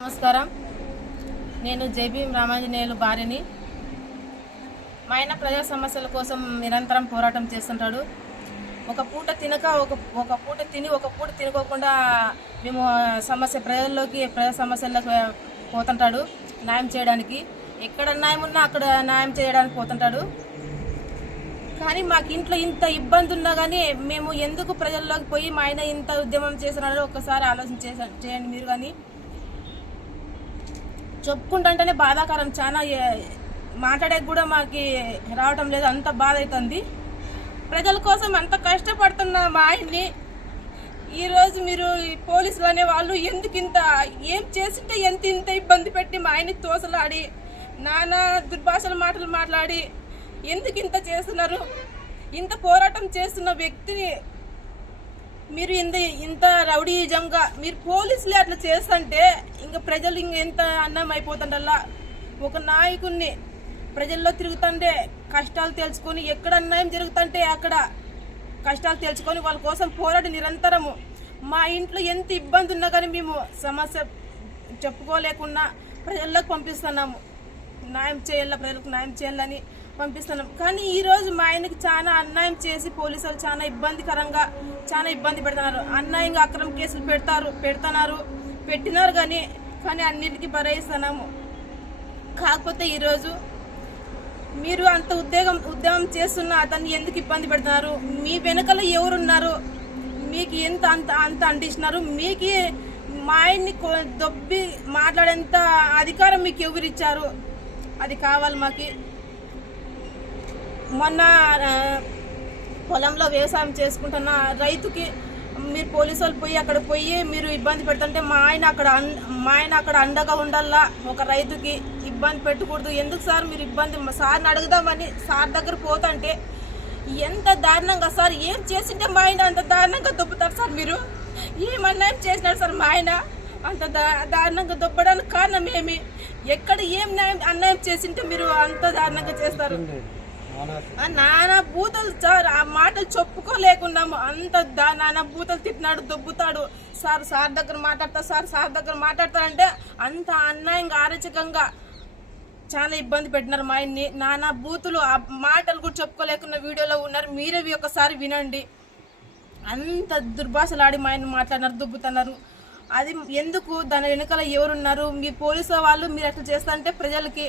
నమస్కారం. నేను జైబీం రామాంజనేయులు భార్యని. మా ఆయన ప్రజా సమస్యల కోసం నిరంతరం పోరాటం చేస్తుంటాడు. ఒక పూట తినక ఒక ఒక పూట తిని ఒక పూట తినుకోకుండా మేము సమస్య ప్రజల్లోకి ప్రజా సమస్యల్లోకి పోతుంటాడు న్యాయం చేయడానికి. ఎక్కడ న్యాయం ఉన్నా అక్కడ న్యాయం చేయడానికి పోతుంటాడు. కానీ మాకు ఇంట్లో ఇంత ఇబ్బంది ఉన్నా కానీ మేము ఎందుకు ప్రజల్లోకి పోయి మా ఆయన ఇంత ఉద్యమం చేస్తున్నాడో ఒక్కసారి ఆలోచన చేయండి మీరు కానీ చెప్పుకుంటుంటేనే బాధాకరం. చాలా మాట్లాడే కూడా మాకు రావటం లేదు. అంత బాధ అవుతుంది ప్రజల కోసం అంత కష్టపడుతున్న మా ఆయన్ని ఈరోజు మీరు ఈ పోలీసులు అనే వాళ్ళు ఎందుకు ఇంత ఏం చేసింటే ఎంత ఇంత ఇబ్బంది పెట్టి మా ఆయన్ని తోసలాడి నానా దుర్భాషల మాటలు మాట్లాడి ఎందుకు ఇంత చేస్తున్నారు? ఇంత పోరాటం చేస్తున్న వ్యక్తిని మీరు ఇంత ఇంత రౌడీజంగా మీరు పోలీసులే అట్లా చేస్తుంటే ఇంకా ప్రజలు ఇంక ఎంత అన్నం అయిపోతుండల్లా? ఒక నాయకుడిని ప్రజల్లో తిరుగుతుంటే కష్టాలు తెలుసుకొని ఎక్కడ అన్యాయం జరుగుతుంటే అక్కడ కష్టాలు తెలుసుకొని వాళ్ళ కోసం పోరాడి నిరంతరము. మా ఇంట్లో ఎంత ఇబ్బంది ఉన్నా కానీ మేము సమస్య చెప్పుకోలేకుండా ప్రజల్లోకి పంపిస్తున్నాము. న్యాయం చేయాల? ప్రజలకు న్యాయం చేయాలని పంపిస్తున్నాం. కానీ ఈరోజు మా ఆయనకి చాలా అన్యాయం చేసి పోలీసులు చాలా ఇబ్బందికరంగా చాలా ఇబ్బంది పెడుతున్నారు. అన్యాయంగా అక్రమ కేసులు పెడతారు పెడుతున్నారు. పెట్టినారు కానీ కానీ అన్నిటికీ భరాయిస్తున్నాము కాకపోతే ఈరోజు మీరు అంత ఉద్యోగం ఉద్యమం చేస్తున్న అతన్ని ఎందుకు ఇబ్బంది పెడుతున్నారు? మీ వెనకలో ఎవరున్నారు? మీకు ఎంత అంత అంత అందిస్తున్నారు మీకు మా ఆయన్ని దొబ్బి మాట్లాడేంత అధికారం మీకు ఎవరిచ్చారు? అది కావాలి మాకు. మొన్న పొలంలో వ్యవసాయం చేసుకుంటున్న రైతుకి మీరు పోలీసు వాళ్ళు పోయి అక్కడ పోయి మీరు ఇబ్బంది పెడుతుంటే మా ఆయన అక్కడ మా ఆయన అక్కడ అండగా ఉండాలా ఒక రైతుకి ఇబ్బంది పెట్టకూడదు. ఎందుకు సార్ మీరు ఇబ్బంది? సార్ని అడుగుదామని సార్ దగ్గర పోతుంటే ఎంత దారుణంగా సార్ ఏం చేసింటే మా ఆయన అంత దారుణంగా దొబ్బుతారు సార్ మీరు? ఏం అన్యాయం చేసినారు సార్ మా ఆయన? అంత దారుణంగా దొబ్బడానికి కారణం ఏమి? ఎక్కడ ఏం న్యాయం అన్యాయం చేసింటే మీరు అంత దారుణంగా చేస్తారు? నానా బూతలు సార్ ఆ మాటలు చెప్పుకోలేకున్నాము అంత దా నానా బూతలు తిట్టినాడు దొబ్బుతాడు. సార్ సార్ దగ్గర మాట్లాడతా సార్ సార్ దగ్గర మాట్లాడతారంటే అంత అన్యాయంగా ఆరచకంగా చాలా ఇబ్బంది పెట్టినారు మా ఆయన్ని. నానా బూతులు ఆ మాటలు కూడా చెప్పుకోలేకున్న వీడియోలో ఉన్నారు. మీరేవి ఒకసారి వినండి. అంత దుర్భాషలాడి మా ఆయన మాట్లాడినారు దుబ్బుతున్నారు. అది ఎందుకు? దాని వెనుకల ఎవరున్నారు? మీ పోలీసు వాళ్ళు మీరు అట్లా చేస్తారంటే ప్రజలకి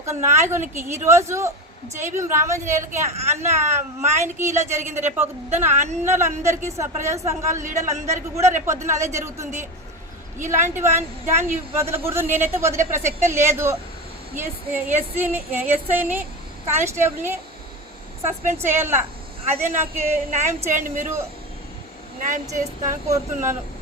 ఒక నాయకునికి ఈరోజు జైభీం రామాంజనేయులకి అన్న మా ఆయనకి ఇలా జరిగింది. రేపు పొద్దున అన్నలందరికీ స- ప్రజా సంఘాల లీడర్లందరికీ కూడా రేపు పొద్దున అదే జరుగుతుంది. ఇలాంటి దాన్ని వదలకూడదు. నేనైతే వదిలే ప్రసక్తే లేదు. ఎస్సీని ఎస్ఐని కానిస్టేబుల్ని సస్పెండ్ చేయాల? అదే నాకు న్యాయం చేయండి మీరు. న్యాయం చేస్తాను కోరుతున్నాను.